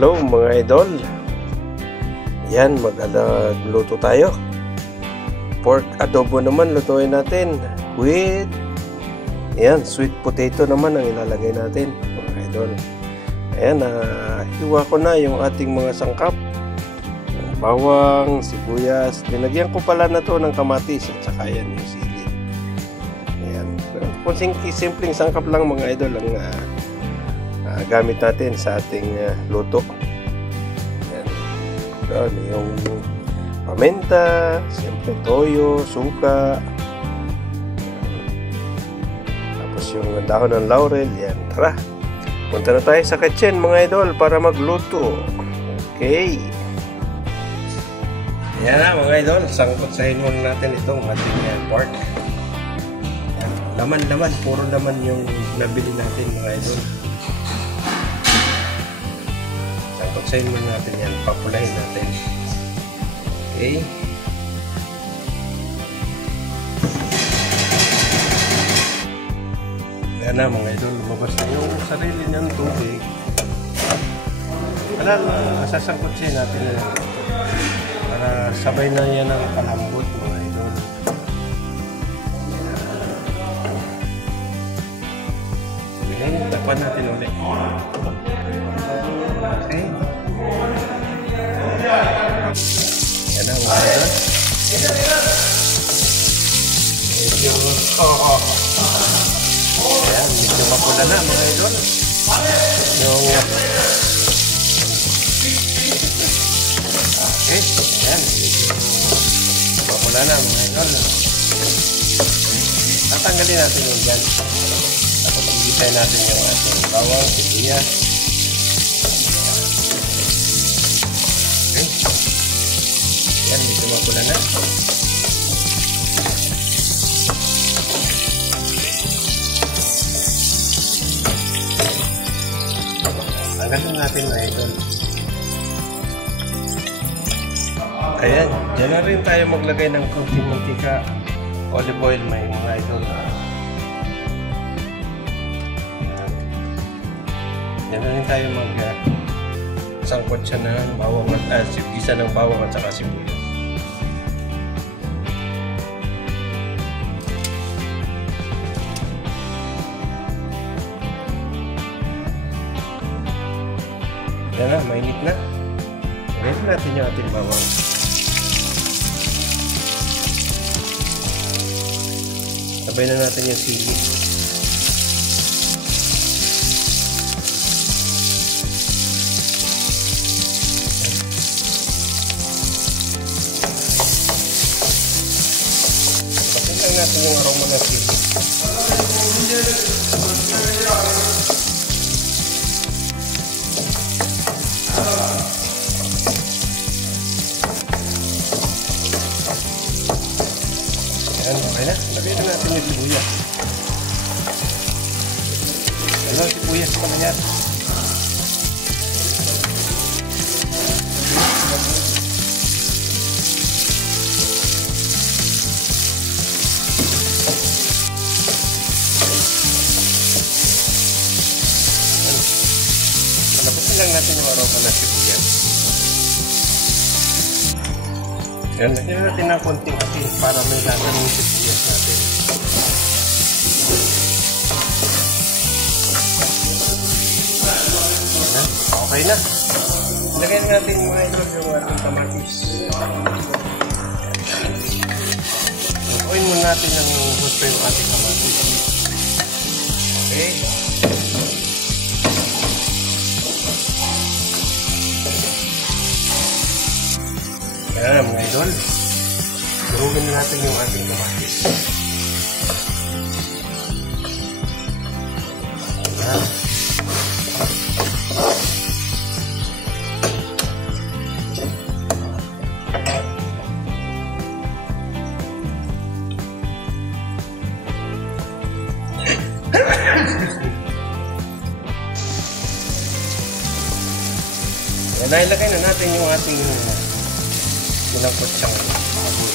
Hello mga idol. Yan, magluto tayo. Pork adobo naman lutuin natin with sweet potato naman ang ilalagay natin mga idol. Ayan, hiwa ko na yung ating mga sangkap. Bawang, sibuyas. Linagyan ko pala na to ng kamatis at saka yan yung sili. Ayan. Kung simpleng sangkap lang mga idol ang gamit natin sa ating luto. Ayan. Yung paminta, siyempre toyo, suka. Tapos yung dahon ng laurel. Yan. Tara, punta na tayo sa kitchen mga idol para magluto. Okay. Yan na mga idol, sangkotsahin muna natin itong ating pork. Laman-laman, puro laman yung nabili natin mga idol. Sangkotsahin muna natin yan, papulahin natin. Okay. Yan na mga idol, lumabas na yung sarili niyang tubig. Wala na, sasangkotsahin natin na yan. Para sabay na yan ang kalambot mga idol. Ayan, tapan natin ulit. Okay. Yan na mga idol. Ayan, medyo mapula na mga idol. Yung okay, ayan. Mapula na mga idol. Tatanggalin natin yung dyan. Tapos igitay natin yung ating bawang, sibuyas. Okay. Ayan, medyo mapula na. Tanggalin natin mga idol. Ayan, dyan na rin tayo maglagay ng kunting mantika, olive oil may mga idol. Dyan na rin tayo sangkot siya ng bawang at gisa ng bawang at saka sibuyas. Yan na, mainit na. Gawin natin yung ating bawang. Sabay na natin yung sili. Pasin lang natin yung aroma ng sili. Okay na, lagay na natin yung sibuyas. Ano, sibuyas pa na yan. Palabasin lang natin yung aroma ng sibuyas. Yan, lagyan natin ng konting asin para may lasa ng sibuyas natin. Yan, okay na. Lagyan natin mga idol yung ating kamatis. Lutuin muna natin ng gusto yung ating kamatis. Okay. Ayan mga idol, durugin na natin yung ating kamatis. Ayan. Ayan, nailagay na natin yung ating kutsang baboy.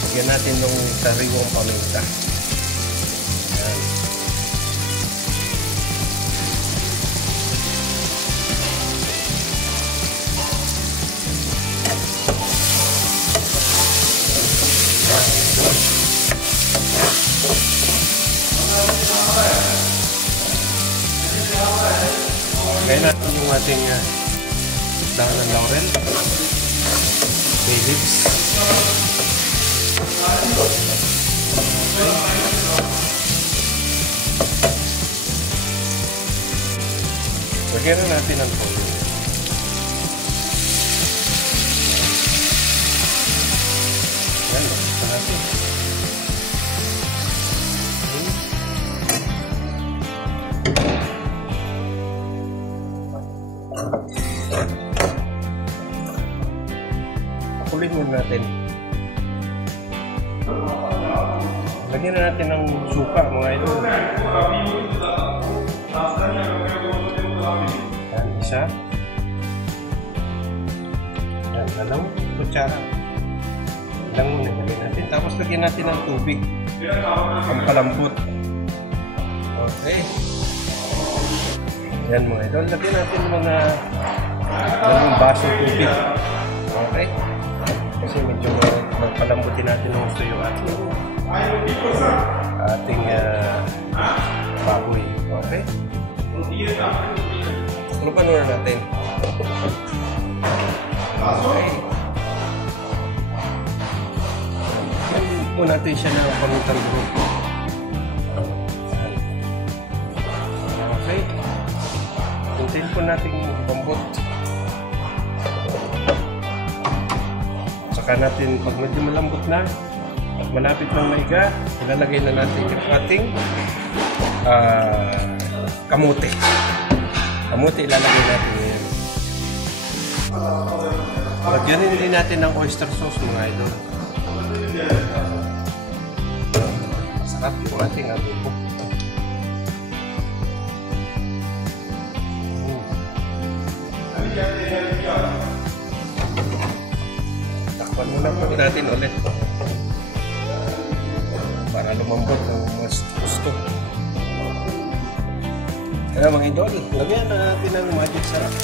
Lagyan natin ng sariwang paminta. Ayan. ating dahon ng laurel, bay leaves. Lagyan na natin ang toyo. Yan, lagyan natin. Pakulin muna natin. Lagyan na natin ng suka, mga idol. Yan, isa. Yan, dalawang kutsara. Ilang muna lagyan natin. Tapos lagyan natin ng tubig. Ang palambot. Okay. Yan, mga idol. Lagyan natin mga dalawang baso tubig. Okay. Kasi medyo magpalambutin natin ng gusto yung ating baboy. Okay? Takluban muna natin. Okay. Yan po natin siya ng pangutang grupo. Okay. Hintayin po natin pambot. Saka natin, pag medyo malambot na at malapit ng maiga, ilalagay na natin yung ating kamote. Kamote ilalagay natin yun. Lagyanin din natin ng oyster sauce, mga idol. Masarap yung ating adobo. Takpan muna po natin ulit para lumambot ng mas gusto. Kaya mga idol, lagyan natin ng magic sarap.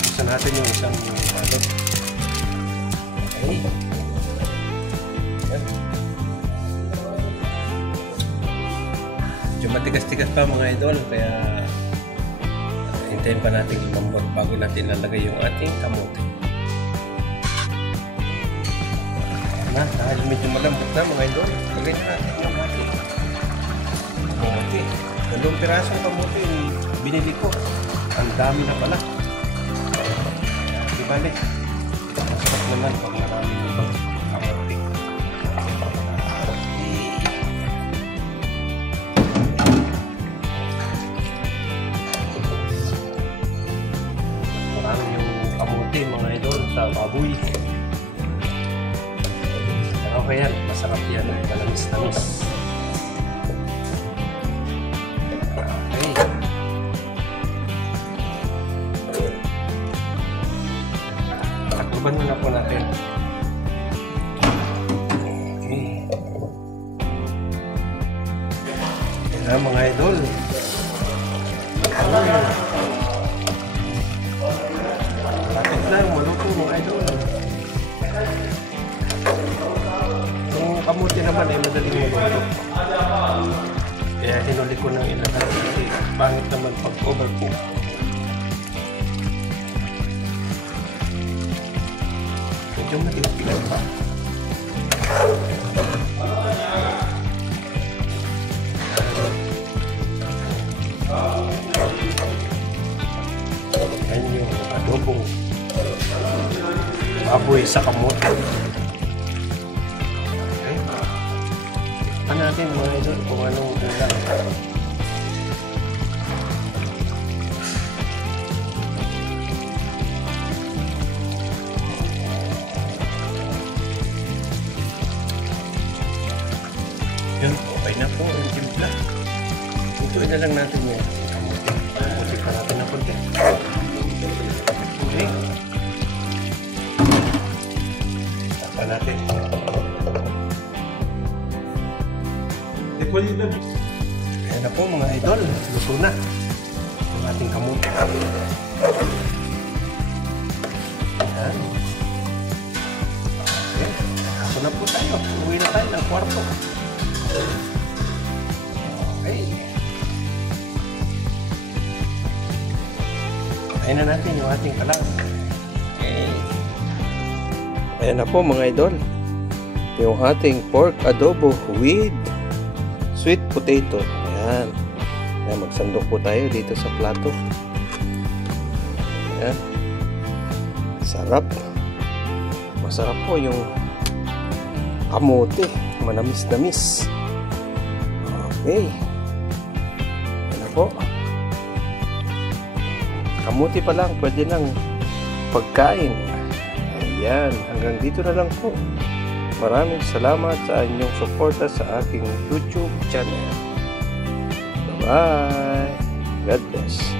Gusto natin yung isang balot. Okay. Yan. Medyo matigas-tigas pa mga idol, kaya hintayin pa natin lumambot bago natin lalagay yung ating kamote. Na, dahil medyo malambot na mga idol, lagay na natin yung ating kamote. Dalawang pirasong kamote binili ko. Ang dami na pala. Di balik. Masarap naman pag marami yung kamote. Marami yung kamote mga idol sa baboy. Okay yan, masarap yan, malamis-lamis. Okay. Takluban muna po natin. Okay. Yan na mga idol. Lapit na yung maluto mga idol. Kamuti naman ay madaling maluto. Kaya hinuli ko ng ilan kasi pangit naman pag overcook. Medyo matigas pa. Yan yung adobong baboy sa kamote. Natin mga idol kung anong ulam. Yun, okay na po yung timpla. Ituin na lang natin yung kamote. Kamote pa natin na konti. Okay. Tapa natin. Ayan na po mga idol, luto na yung ating kamote. Ayan. Okay. Ako na po tayo. Uwi na tayo ng kwarto. Okay. Kain na natin yung ating kalang. Okay. Ayan na po mga idol. Yung ating pork adobo with sweet potato. Ayan. Ayan, magsandok po tayo dito sa plato. Ayan. Sarap. Masarap po yung kamote. Manamis-namis. Okay. Ayan na po. Kamuti pa lang, pwede nang pagkain. Ayan, hanggang dito na lang po. Maraming salamat sa inyong suporta sa aking YouTube channel. Bye-bye. God bless.